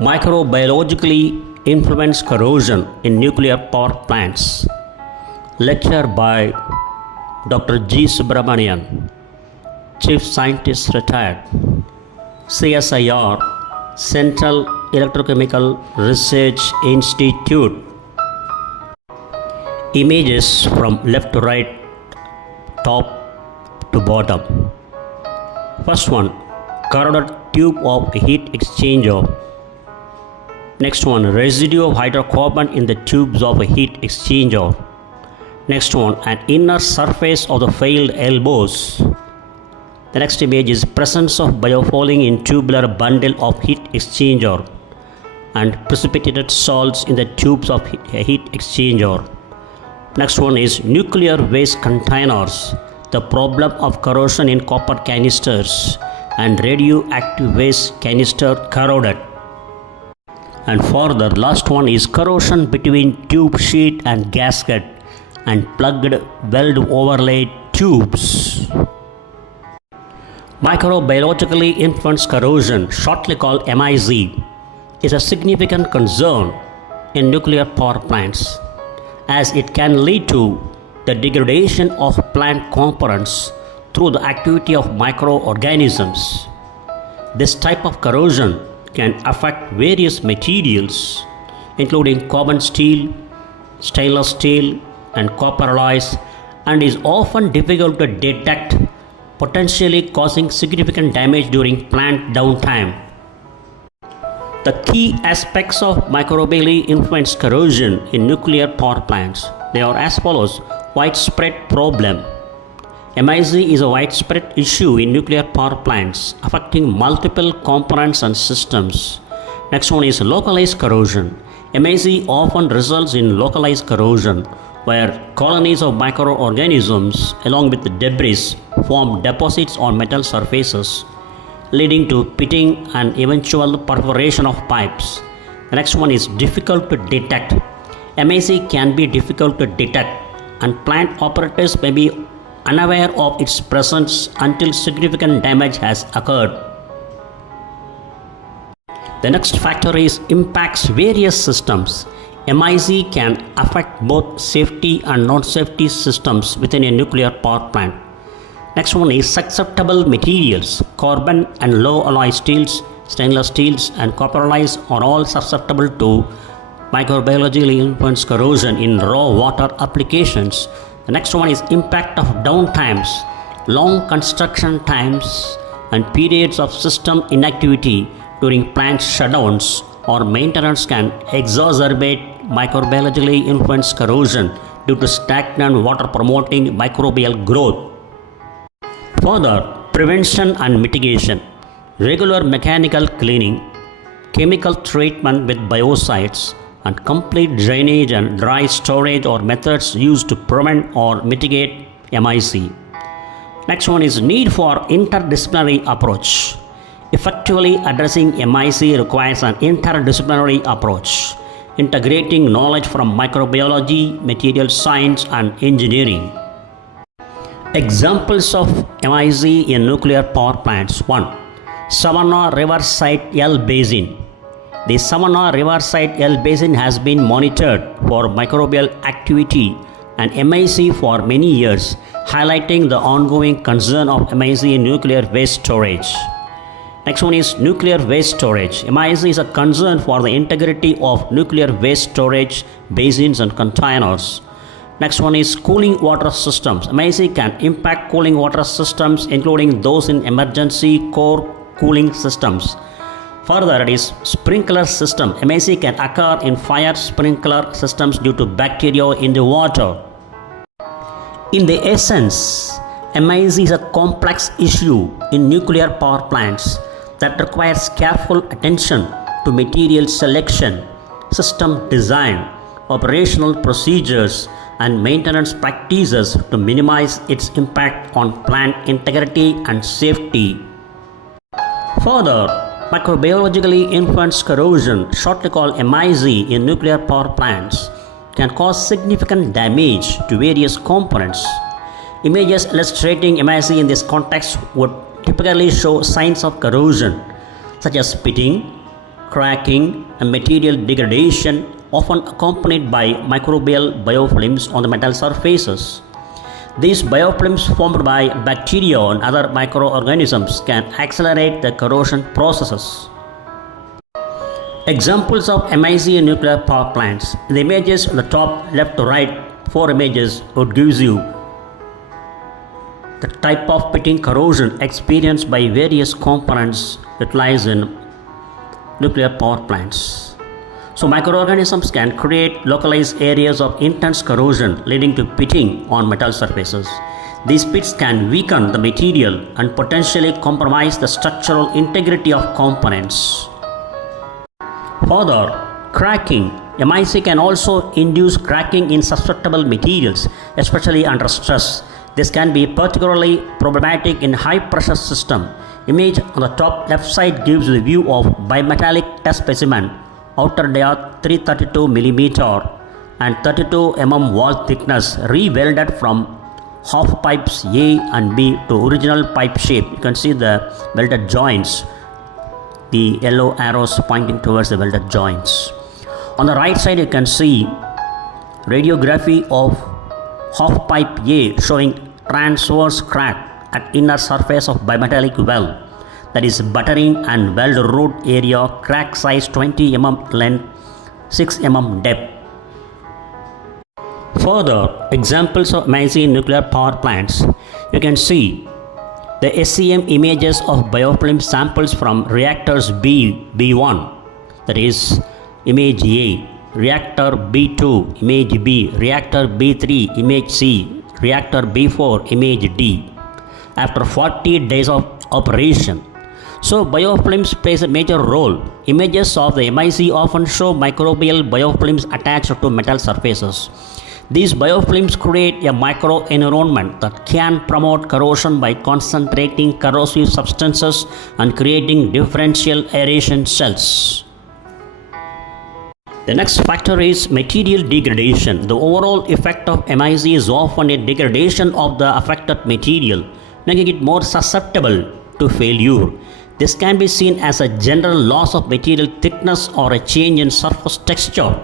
Microbiologically influence corrosion in nuclear power plants. Lecture by Dr.G.Subramanian, Chief Scientist Retired, CSIR, Central Electrochemical Research Institute. Images from left to right, top to bottom. First one, corroded tube of heat exchanger. Next one, residue of hydrocarbon in the tubes of a heat exchanger. Next one, an inner surface of the failed elbows. The next image is presence of biofouling in tubular bundle of heat exchanger and precipitated salts in the tubes of heat exchanger. Next one is nuclear waste containers, the problem of corrosion in copper canisters and radioactive waste canister corroded. And further, last one is corrosion between tube sheet and gasket and plugged weld overlaid tubes. Microbiologically influenced corrosion, shortly called MIC, is a significant concern in nuclear power plants, as it can lead to the degradation of plant components through the activity of microorganisms. This type of corrosion can affect various materials, including carbon steel, stainless steel, and copper alloys, and is often difficult to detect, potentially causing significant damage during plant downtime. The key aspects of microbially influenced corrosion in nuclear power plants, they are as follows. Widespread problem. MIC is a widespread issue in nuclear power plants, affecting multiple components and systems. Next one is localized corrosion. MIC often results in localized corrosion, where colonies of microorganisms along with the debris form deposits on metal surfaces, leading to pitting and eventual perforation of pipes. The next one is difficult to detect. MIC can be difficult to detect, and plant operators may be unaware of its presence until significant damage has occurred. The next factor is impacts various systems. MIC can affect both safety and non-safety systems within a nuclear power plant. Next one is susceptible materials. Carbon and low alloy steels, stainless steels, and copper alloys are all susceptible to microbiologically influenced corrosion in raw water applications. The next one is impact of downtimes. Long construction times and periods of system inactivity during plant shutdowns or maintenance can exacerbate microbiologically influenced corrosion due to stagnant water promoting microbial growth. Further, prevention and mitigation. Regular mechanical cleaning, chemical treatment with biocides, and complete drainage and dry storage are methods used to prevent or mitigate MIC. Next one is need for interdisciplinary approach. Effectively addressing MIC requires an interdisciplinary approach, integrating knowledge from microbiology, material science, and engineering. Examples of MIC in nuclear power plants. 1. Savannah Riverside L Basin. The Savannah Riverside L Basin has been monitored for microbial activity and MIC for many years, highlighting the ongoing concern of MIC in nuclear waste storage. Next one is nuclear waste storage. MIC is a concern for the integrity of nuclear waste storage basins and containers. Next one is cooling water systems. MIC can impact cooling water systems, including those in emergency core cooling systems. Further, it is sprinkler system. MIC can occur in fire sprinkler systems due to bacteria in the water. In the essence, MIC is a complex issue in nuclear power plants that requires careful attention to material selection, system design, operational procedures, and maintenance practices to minimize its impact on plant integrity and safety. Further, microbiologically influenced corrosion, shortly called MIC, in nuclear power plants can cause significant damage to various components. Images illustrating MIC in this context would typically show signs of corrosion such as pitting, cracking, and material degradation, often accompanied by microbial biofilms on the metal surfaces. These biofilms formed by bacteria and other microorganisms can accelerate the corrosion processes. Examples of MIC nuclear power plants. In the images on the top left to right, 4 images would give you the type of pitting corrosion experienced by various components utilized in nuclear power plants. So microorganisms can create localized areas of intense corrosion leading to pitting on metal surfaces. These pits can weaken the material and potentially compromise the structural integrity of components. Further, cracking. MIC can also induce cracking in susceptible materials, especially under stress. This can be particularly problematic in high pressure system. Image on the top left side gives the view of bimetallic test specimen, outer diameter 332 mm and 32 mm wall thickness, re-welded from half pipes A and B to original pipe shape. You can see the welded joints, the yellow arrows pointing towards the welded joints. On the right side you can see radiography of half pipe A showing transverse crack at inner surface of bimetallic well, that is buttering and weld root area, crack size 20 mm length, 6 mm depth. Further, examples of MIC nuclear power plants. You can see the SEM images of biofilm samples from reactors B1, that is image A, reactor B2, image B, reactor B3, image C, reactor B4, image D, after 40 days of operation. So biofilms plays a major role. Images of the MIC often show microbial biofilms attached to metal surfaces. These biofilms create a microenvironment that can promote corrosion by concentrating corrosive substances and creating differential aeration cells. The next factor is material degradation. The overall effect of MIC is often a degradation of the affected material, making it more susceptible to failure. This can be seen as a general loss of material thickness or a change in surface texture.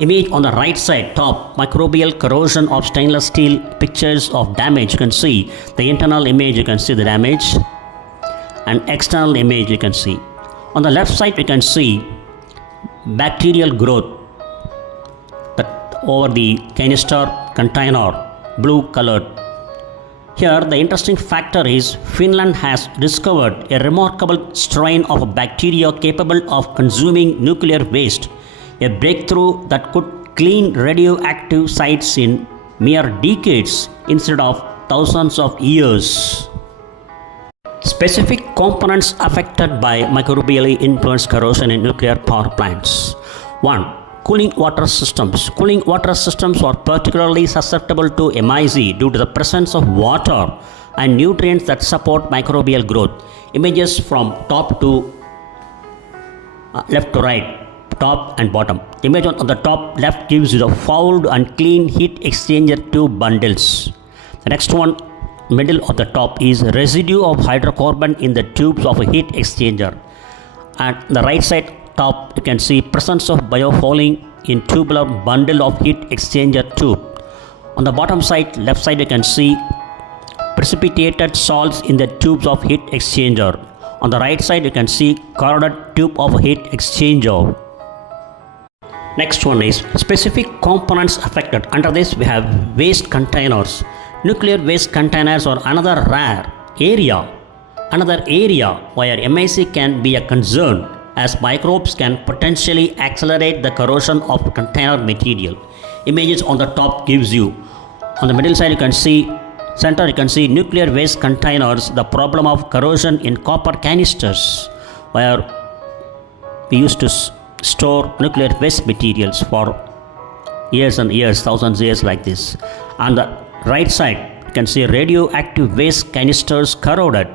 Image on the right side top, microbial corrosion of stainless steel, pictures of damage. You can see the internal image, you can see the damage, and external image you can see. On the left side you can see bacterial growth over the canister container, blue colored. Here the interesting factor is Finland has discovered a remarkable strain of bacteria capable of consuming nuclear waste, a breakthrough that could clean radioactive sites in mere decades instead of thousands of years. Specific components affected by microbially influenced corrosion in nuclear power plants. 1. Cooling water systems. Cooling water systems are particularly susceptible to MIC due to the presence of water and nutrients that support microbial growth. Images from top to left to right, top and bottom. The image on the top left gives you the fouled and clean heat exchanger tube bundles. The next one, middle of the top, is residue of hydrocarbon in the tubes of a heat exchanger. And the right side top you can see presence of biofouling in tubular bundle of heat exchanger tube. On the bottom side, left side, you can see precipitated salts in the tubes of heat exchanger. On the right side you can see corroded tube of heat exchanger. Next one is specific components affected. Under this we have waste containers. Nuclear waste containers are another area where MIC can be a concern, as microbes can potentially accelerate the corrosion of container material. Images on the top gives you. On the middle side you can see nuclear waste containers, the problem of corrosion in copper canisters, where we used to store nuclear waste materials for years and years, thousands of years like this. On the right side you can see radioactive waste canisters corroded.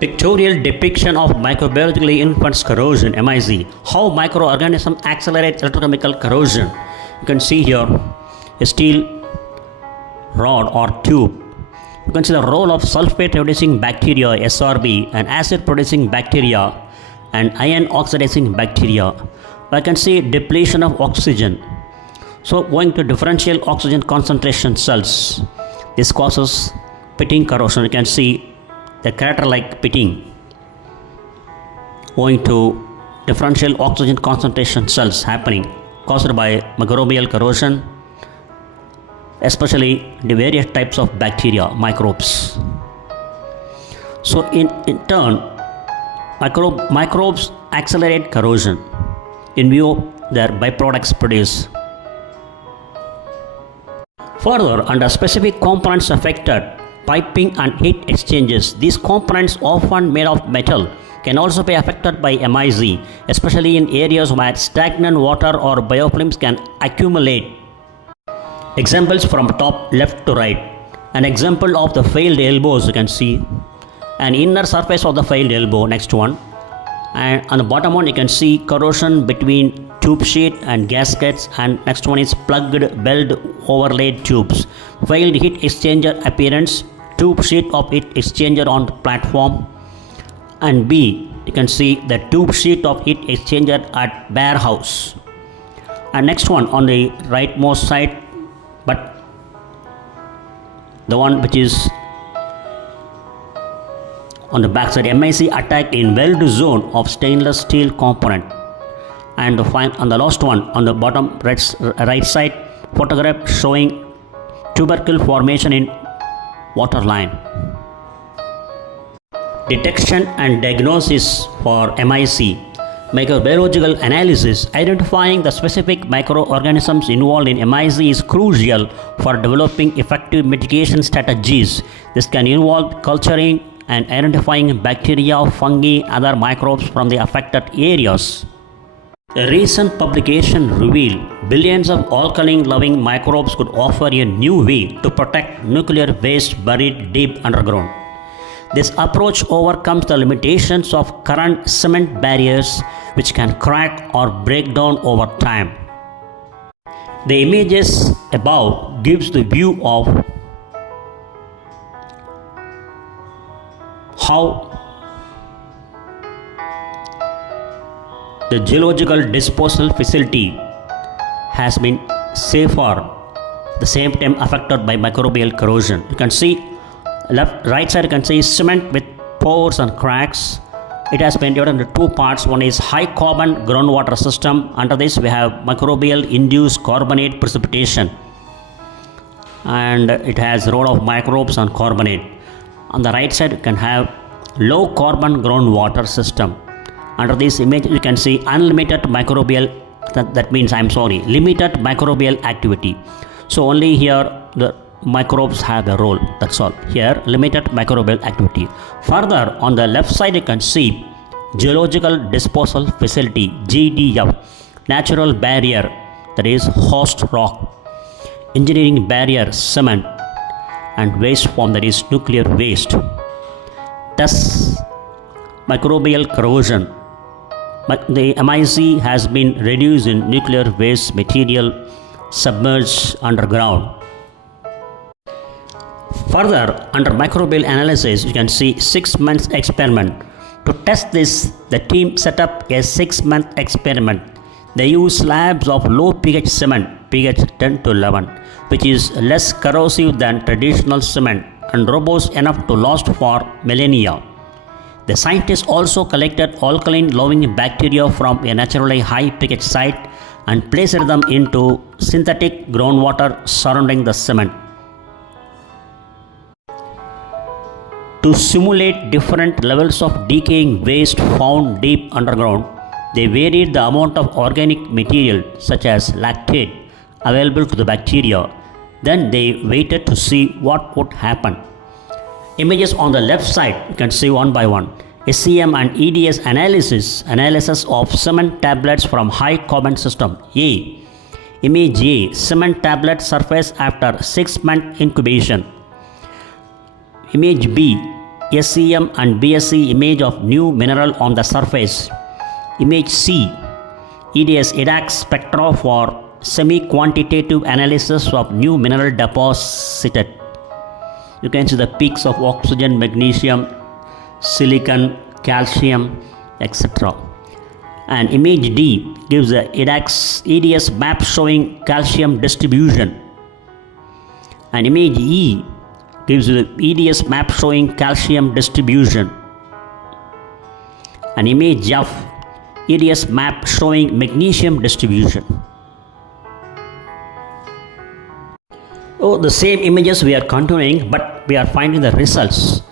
Pictorial depiction of microbiologically influenced corrosion, MIC. How microorganisms accelerate electrochemical corrosion. You can see here a steel rod or tube. You can see the role of sulfate producing bacteria, SRB, and acid producing bacteria and iron oxidizing bacteria. I can see depletion of oxygen. So owing to differential oxygen concentration cells, this causes pitting corrosion. You can see the crater like pitting owing to differential oxygen concentration cells happening caused by microbial corrosion, especially the various types of bacteria, microbes. So in turn, microbes accelerate corrosion in view of their byproducts produced. Further, under specific components affected, piping and heat exchangers, these components often made of metal can also be affected by MIZ, especially in areas where stagnant water or biofilms can accumulate. Examples from top left to right. An example of the failed elbows, you can see an inner surface of the failed elbow, next one, and on the bottom one you can see corrosion between tube sheet and gaskets, and next one is plugged belt overlaid tubes. Failed heat exchanger appearance, tube sheet of heat exchanger on the platform, and B, you can see the tube sheet of heat exchanger at warehouse. And next one on the rightmost side, but the one which is on the back side, MIC attack in weld zone of stainless steel component. And on the last one on the bottom right side, photograph showing tubercle formation in water line. Detection and diagnosis for MIC. Microbiological analysis identifying the specific microorganisms involved in MIC is crucial for developing effective mitigation strategies. This can involve culturing and identifying bacteria, fungi, other microbes from the affected areas. A recent publication revealed billions of alkaline-loving microbes could offer a new way to protect nuclear waste buried deep underground. This approach overcomes the limitations of current cement barriers, which can crack or break down over time. The images above gives the view of how the geological disposal facility has been safer, the same time affected by microbial corrosion. You can see right side, you can see cement with pores and cracks. It has been divided into two parts. One is high carbon groundwater system. Under this we have microbial induced carbonate precipitation, and it has role of microbes and carbonate. On the right side you can have low carbon groundwater system. Under this image you can see unlimited microbial, that means limited microbial activity. So only here the microbes have a role, that's all. Here limited microbial activity. Further on the left side you can see geological disposal facility, GDF, natural barrier, that is host rock, engineering barrier cement, and waste form, that is nuclear waste. Thus microbial corrosion, the MIC has been reduced in nuclear waste material submerged underground. Further, under microbial analysis, you can see 6 months experiment. To test this, the team set up a 6-month experiment. They use slabs of low pH cement, pH 10 to 11, which is less corrosive than traditional cement and robust enough to last for millennia. The scientists also collected alkaline-loving bacteria from a naturally high pH site and placed them into synthetic groundwater surrounding the cement. To simulate different levels of decaying waste found deep underground, they varied the amount of organic material such as lactate available to the bacteria. Then they waited to see what would happen. Images on the left side you can see one by one. SEM and EDS analysis of cement tablets from high carbon system. A. Image A, cement tablet surface after 6-month incubation. Image B, SEM and BSC image of new mineral on the surface. Image C, EDS EDAX spectra for semi-quantitative analysis of new mineral deposited. You can see the peaks of oxygen, magnesium, silicon, calcium, etc. And image D gives the EDS map showing calcium distribution. And image E gives the EDS map showing calcium distribution. And image F, EDS map showing magnesium distribution. Oh, the same images we are continuing, but we are finding the results.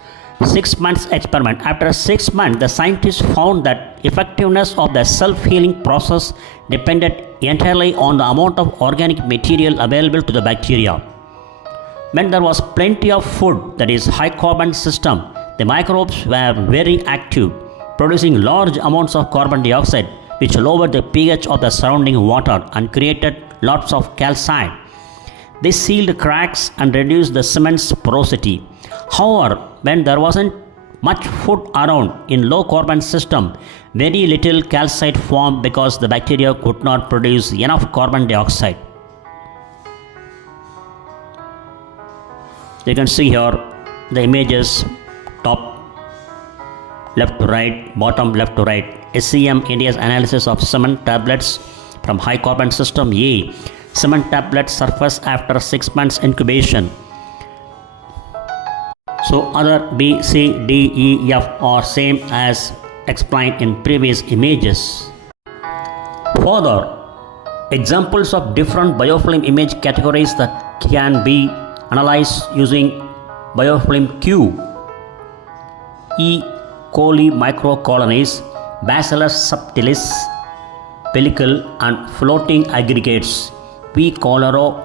6 months experiment. After 6 months, the scientists found that effectiveness of the self-healing process depended entirely on the amount of organic material available to the bacteria. When there was plenty of food, that is high carbon system, the microbes were very active, producing large amounts of carbon dioxide, which lowered the pH of the surrounding water and created lots of calcite. This sealed cracks and reduced the cement's porosity. However, when there wasn't much food around in low carbon system, very little calcite formed because the bacteria could not produce enough carbon dioxide. You can see here the images, top left to right, bottom left to right. SCM India's analysis of cement tablets from high carbon system A. Cement tablets surface after 6 months incubation. So other B, C, D, E, F are same as explained in previous images. Further, examples of different biofilm image categories that can be analyzed using biofilm Q. E. coli microcolonies, Bacillus subtilis, pellicle and floating aggregates. V. cholerae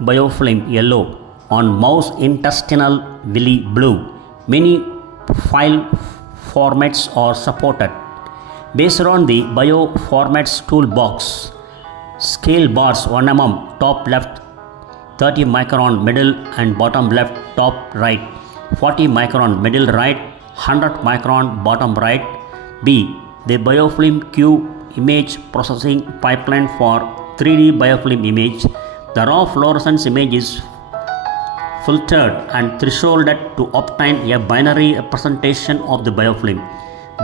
biofilm yellow on mouse intestinal villi blue. Many file formats are supported. Based on the bioformats toolbox, scale bars 1 mm top left, 30 micron middle and bottom left top right, 40 micron middle right, 100 micron bottom right. B. The biofilm Q image processing pipeline for 3D biofilm image. The raw fluorescence image is filtered and thresholded to obtain a binary representation of the biofilm.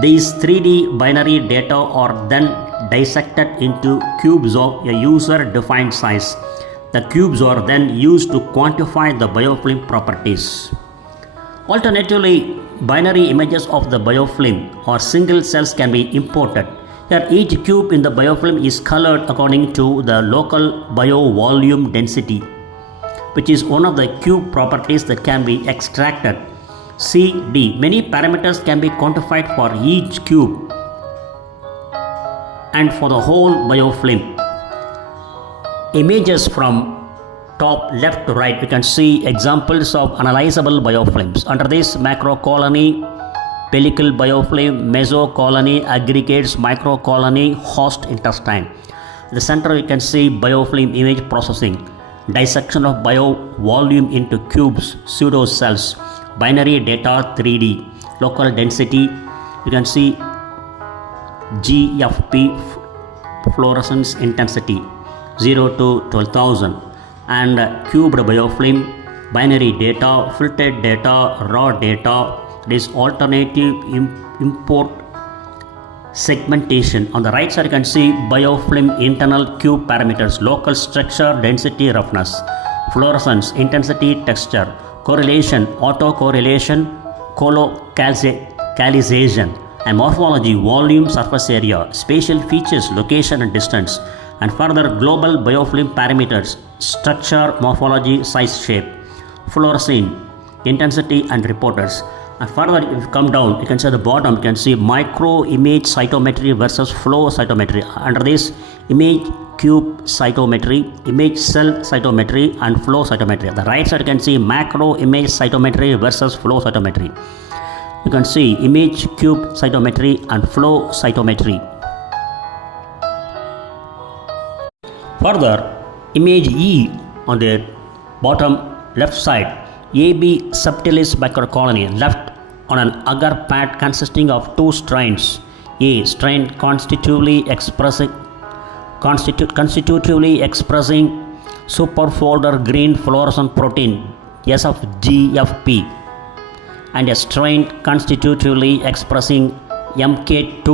These 3D binary data are then dissected into cubes of a user-defined size. The cubes are then used to quantify the biofilm properties. Alternatively, binary images of the biofilm or single cells can be imported. Here each cube in the biofilm is colored according to the local biovolume density, which is one of the cube properties that can be extracted. C, D. Many parameters can be quantified for each cube and for the whole biofilm. Images from top left to right, we can see examples of analyzable biofilms. Under this, macrocolony, pellicle biofilm, mesocolony, aggregates, microcolony, host intestine. In the center, you can see biofilm image processing, dissection of biovolume into cubes, pseudocells, binary data 3D, local density. You can see GFP fluorescence intensity 0 to 12,000 and cubed biofilm, binary data, filtered data, raw data. This alternative import segmentation. On the right side you can see biofilm internal cube parameters, local structure, density, roughness, fluorescence, intensity, texture, correlation, autocorrelation, colocalization, and morphology, volume, surface area, spatial features, location and distance, and further global biofilm parameters, structure, morphology, size, shape, fluorescence, intensity and reporters. And further, if you come down, you can see at the bottom, you can see micro image cytometry versus flow cytometry. Under this, image cube cytometry, image cell cytometry, and flow cytometry. At the right side, you can see macro image cytometry versus flow cytometry. You can see image cube cytometry and flow cytometry. Further, image E on the bottom left side, AB subtilis microcolony left on an agar pad consisting of two strains. A strain constitutively expressing superfolder green fluorescent protein S of GFP, and a strain constitutively expressing MK2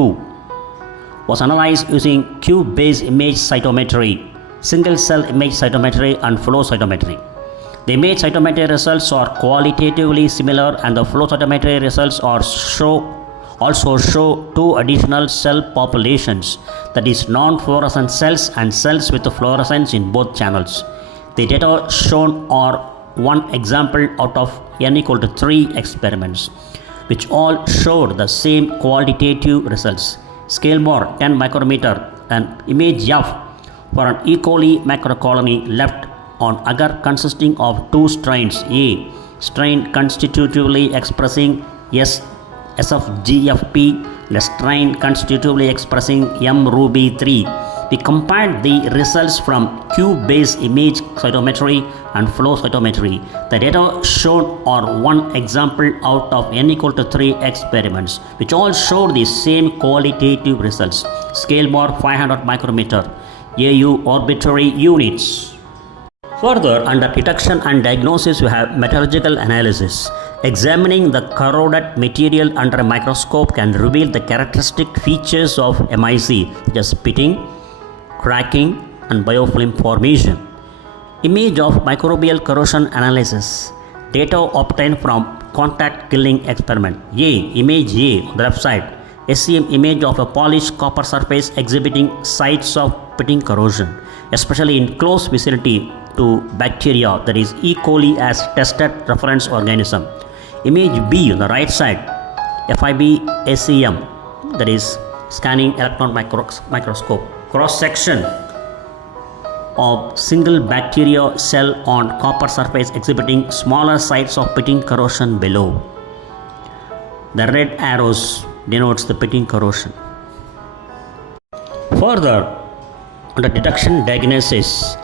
was analyzed using cube-based image cytometry, single-cell image cytometry and flow cytometry. The image cytometry results are qualitatively similar and the flow cytometry results also show two additional cell populations, that is non-fluorescent cells and cells with fluorescence in both channels. The data shown are one example out of n equal to 3 experiments, which all showed the same qualitative results. Scale more 10 micrometer and image F for an E. coli macrocolony left on agar consisting of two strains, A strain constitutively expressing SFGFP and a strain constitutively expressing mRuby3. We compared the results from cube-based image cytometry and flow cytometry. The data shown are one example out of n equal to 3 experiments, which all showed the same qualitative results. Scale more 500 micrometer, AU arbitrary units. Further, under detection and diagnosis, we have metallurgical analysis. Examining the corroded material under a microscope can reveal the characteristic features of MIC, such as pitting, cracking, and biofilm formation. Image of microbial corrosion analysis. Data obtained from contact killing experiment. Image A on the left side. SEM image of a polished copper surface exhibiting sites of pitting corrosion, especially in close vicinity to bacteria, that is E. coli as tested reference organism. Image B on the right side, FIB SEM, that is scanning electron microscope, cross section of single bacteria cell on copper surface exhibiting smaller sites of pitting corrosion below. The red arrows denotes the pitting corrosion. Further, under detection diagnosis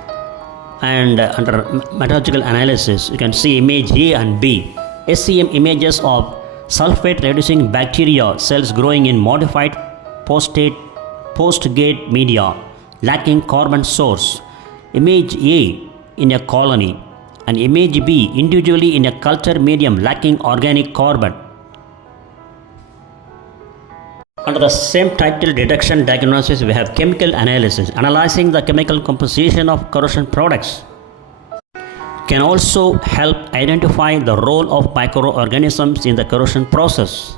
and under metallurgical analysis, you can see image A and B. SEM images of sulfate reducing bacteria cells growing in modified postgate media lacking carbon source. Image A in a colony and image B individually in a culture medium lacking organic carbon. Under the same title, detection diagnosis, we have chemical analysis, analyzing the chemical composition of corrosion products. Can also help identify the role of microorganisms in the corrosion process.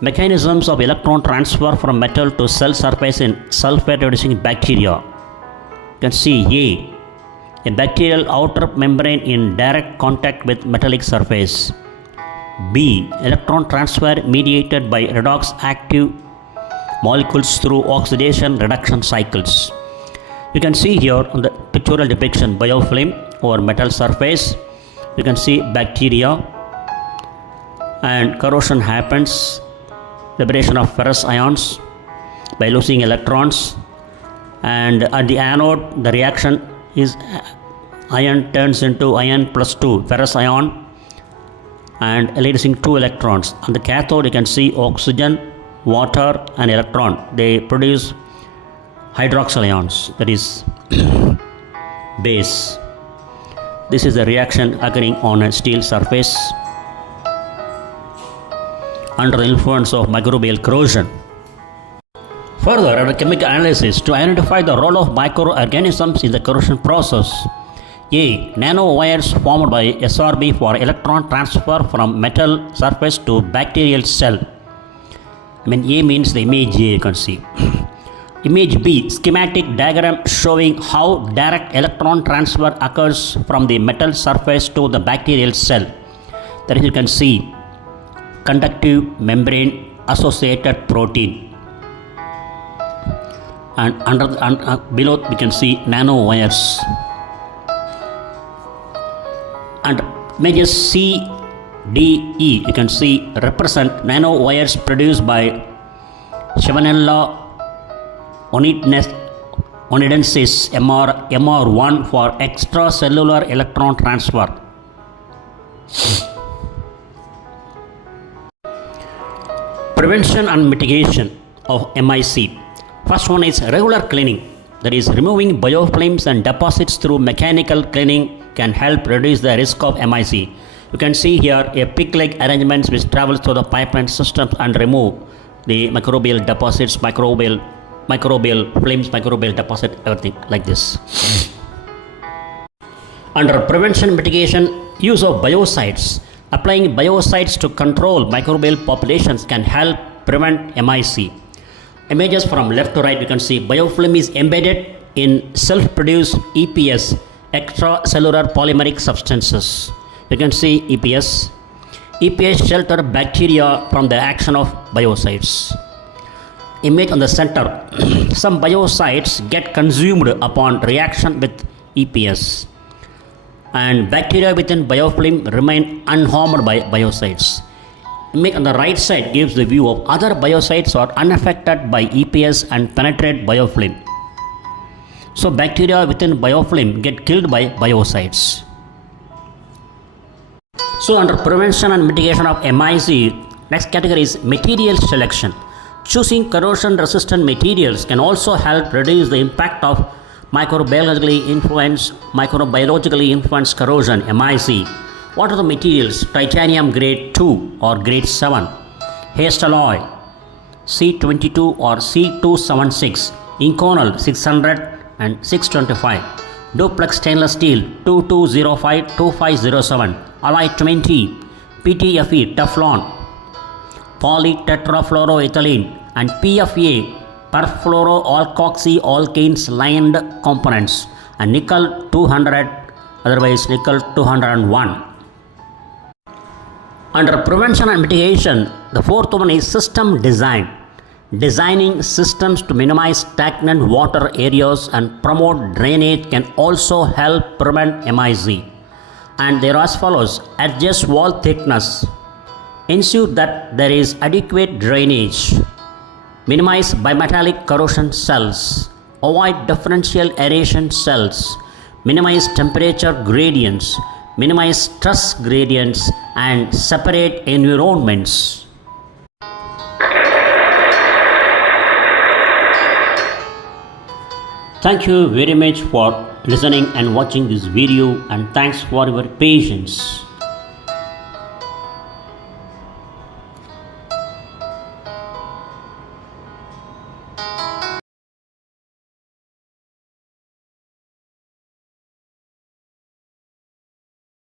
Mechanisms of electron transfer from metal to cell surface in sulfate reducing bacteria. You can see a bacterial outer membrane in direct contact with metallic surface. B. Electron transfer mediated by redox active molecules through oxidation reduction cycles. You can see here on the pictorial depiction biofilm over metal surface. You can see bacteria and corrosion happens, liberation of ferrous ions by losing electrons, and at the anode the reaction is ion turns into ion plus 2 ferrous ion and releasing 2 electrons. On the cathode you can see oxygen, water and electron. They produce hydroxyl ions, that is base. This is the reaction occurring on a steel surface under the influence of microbial corrosion. Further, under chemical analysis, to identify the role of microorganisms in the corrosion process. A. Nanowires formed by SRB for electron transfer from metal surface to bacterial cell. A means the image A, you can see. Image B, schematic diagram showing how direct electron transfer occurs from the metal surface to the bacterial cell. There you can see conductive membrane associated protein. And below we can see nanowires. And images C, D, E, you can see represent nanowires produced by Chivinella onidensis MR1 for extracellular electron transfer. Prevention and mitigation of MIC. First one is regular cleaning, that is removing biofilms and deposits through mechanical cleaning can help reduce the risk of MIC. You can see here a pig-like arrangements which travels through the pipeline systems and remove the microbial deposits, microbial flames, microbial deposit, everything like this. Under prevention mitigation, use of biocides. Applying biocides to control microbial populations can help prevent MIC. Images from left to right, you can see biofilm is embedded in self-produced EPS, extracellular polymeric substances. You can see EPS. EPS shelter bacteria from the action of biocides. Image on the center. Some biocides get consumed upon reaction with EPS, and bacteria within biofilm remain unharmed by biocides. Image on the right side gives the view of other biocides are unaffected by EPS and penetrate biofilm. So bacteria within biofilm get killed by biocides. So under prevention and mitigation of MIC, next category is material selection. Choosing corrosion resistant materials can also help reduce the impact of microbiologically influenced corrosion, MIC. What are the materials? Titanium grade 2 or grade 7, Hastelloy C22 or C276, Inconel 600 and 625, Duplex stainless steel 2205-2507, Alloy 20, PTFE Teflon, polytetrafluoroethylene, and PFA perfluoroalkoxyalkanes lined components, and nickel 200, otherwise nickel 201. Under prevention and mitigation, the fourth one is system design. Designing systems to minimize stagnant water areas and promote drainage can also help prevent MIC. And they are as follows: adjust wall thickness, ensure that there is adequate drainage, minimize bimetallic corrosion cells, avoid differential aeration cells, minimize temperature gradients, minimize stress gradients, and separate environments. Thank you very much for listening and watching this video, and thanks for your patience.